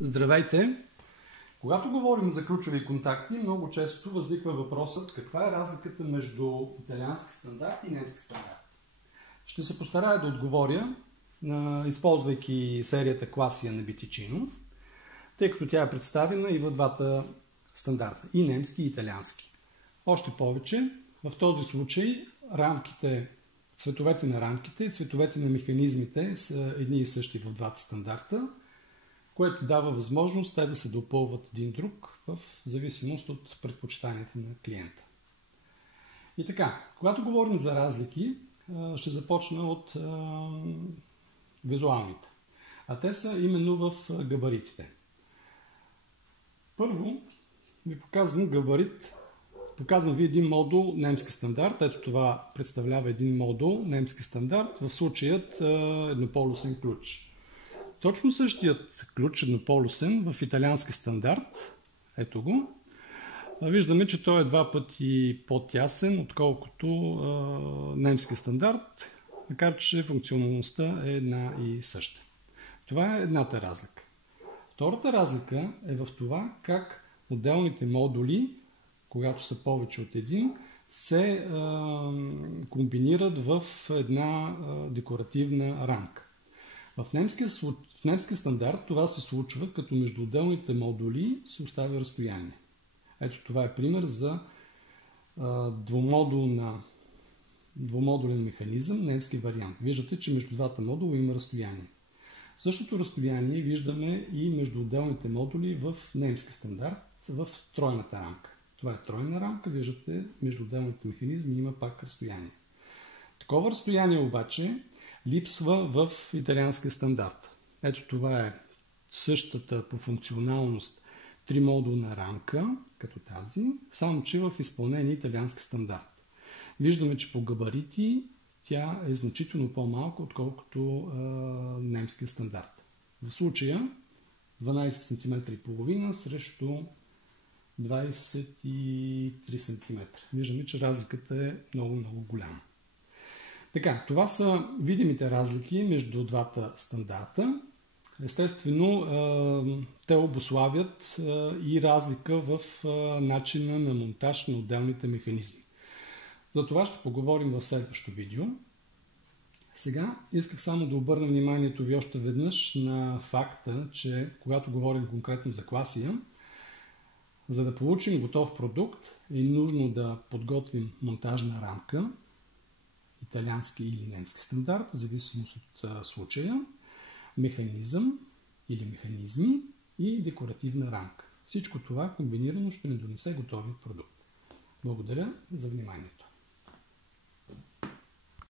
Здравейте! Когато говорим за ключови контакти, много често възниква въпросът каква е разликата между италиански стандарт и немски стандарт. Ще се постарая да отговоря, използвайки серията Класия на Битичино, тъй като тя е представена и в двата стандарта, и немски, и италиански. Още повече, в този случай цветовете на рамките и цветовете на механизмите са едни и същи в двата стандарта, което дава възможност те да се допълват един друг в зависимост от предпочитанията на клиента. И така, когато говорим за разлики, ще започна от визуалните. А те са именно в габаритите. Първо ви показвам габарит. Показвам ви един модул немски стандарт. Ето това представлява един модул немски стандарт, в случаят еднополюсен ключ. Точно същият ключ, еднополюсен, в италиански стандарт, ето го, виждаме, че той е два пъти по-тясен, отколкото немски стандарт, макар че функционалността е една и съща. Това е едната разлика. Втората разлика е в това как отделните модули, когато са повече от един, се комбинират в една декоративна рамка. В немския стандарт това се случва, като между отделните модули се оставя разстояние. Ето това е пример за двумодулен механизъм, немски вариант. Виждате, че между двата модула има разстояние. Същото разстояние виждаме и между отделните модули в немски стандарт, в тройната рамка. Това е тройна рамка, виждате, между отделните механизми има пак разстояние. Такова разстояние обаче липсва в италианския стандарт. Ето това е същата по функционалност тримодулна рамка, като тази, само че в изпълнение италиански стандарт. Виждаме, че по габарити тя е значително по-малка, отколкото немския стандарт. В случая 12 см и половина срещу 23 см. Виждаме, че разликата е много голяма. Така, това са видимите разлики между двата стандарта. Естествено, те обуславят и разлика в начина на монтаж на отделните механизми. За това ще поговорим в следващото видео. Сега исках само да обърна вниманието ви още веднъж на факта, че когато говорим конкретно за Класия, за да получим готов продукт е нужно да подготвим монтажна рамка, италиански или немски стандарт, в зависимост от случая, механизъм или механизми и декоративна рамка. Всичко това комбинирано ще ни донесе готовия продукт. Благодаря за вниманието.